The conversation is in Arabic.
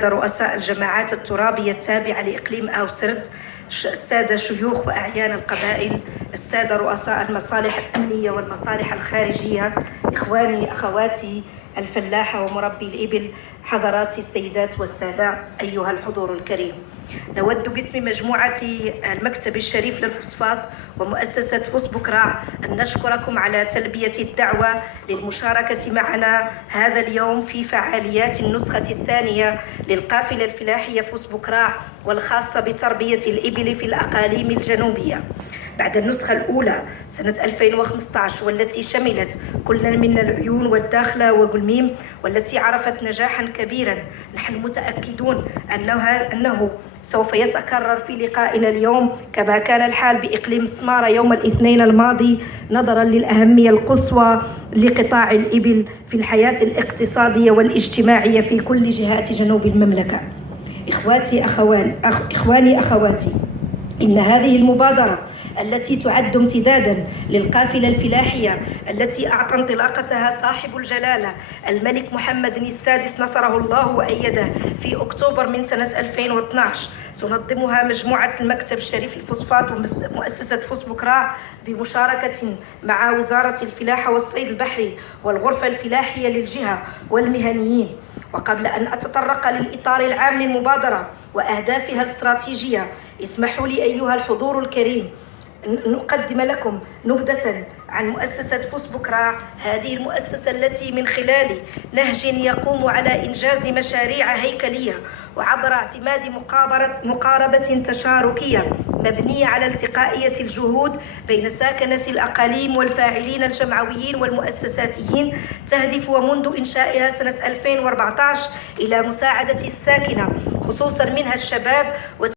السادة رؤساء الجماعات الترابية التابعة لإقليم أوسرد، السادة شيوخ وأعيان القبائل، السادة رؤساء المصالح الأمنية والمصالح الخارجية، إخواني أخواتي الفلاحة ومربي الإبل، حضراتي السيدات والسادة، أيها الحضور الكريم، نود باسم مجموعة المكتب الشريف للفوسفات ومؤسسة فوسبوكرا أن نشكركم على تلبية الدعوة للمشاركة معنا هذا اليوم في فعاليات النسخة الثانية للقافلة الفلاحية فوسبوكرا والخاصة بتربية الإبل في الأقاليم الجنوبية بعد النسخة الأولى سنة 2015 والتي شملت كل من العيون والداخلة وقلميم والتي عرفت نجاحا كبيرا. نحن متأكدون أنه سوف يتكرر في لقائنا اليوم كما كان الحال بإقليم سمارة يوم الاثنين الماضي، نظرا للأهمية القصوى لقطاع الإبل في الحياة الاقتصادية والاجتماعية في كل جهات جنوب المملكة. إخواني أخواتي، إن هذه المبادرة التي تعد امتدادا للقافلة الفلاحية التي أعطى انطلاقتها صاحب الجلالة الملك محمد السادس نصره الله وأيده في أكتوبر من سنة 2012، تنظمها مجموعة المكتب الشريف للفوسفات ومؤسسة فوسبوكرا بمشاركة مع وزارة الفلاحة والصيد البحري والغرفة الفلاحية للجهة والمهنيين. وقبل أن أتطرق للإطار العام للمبادرة وأهدافها الاستراتيجية، اسمحوا لي أيها الحضور الكريم نقدم لكم نبذة عن مؤسسة فوسبوكرا، هذه المؤسسة التي من خلال نهج يقوم على إنجاز مشاريع هيكلية وعبر اعتماد مقاربة تشاركية مبنية على التقائية الجهود بين ساكنة الأقاليم والفاعلين الجمعويين والمؤسساتيين، تهدف ومنذ إنشائها سنة 2014 إلى مساعدة الساكنة خصوصا منها الشباب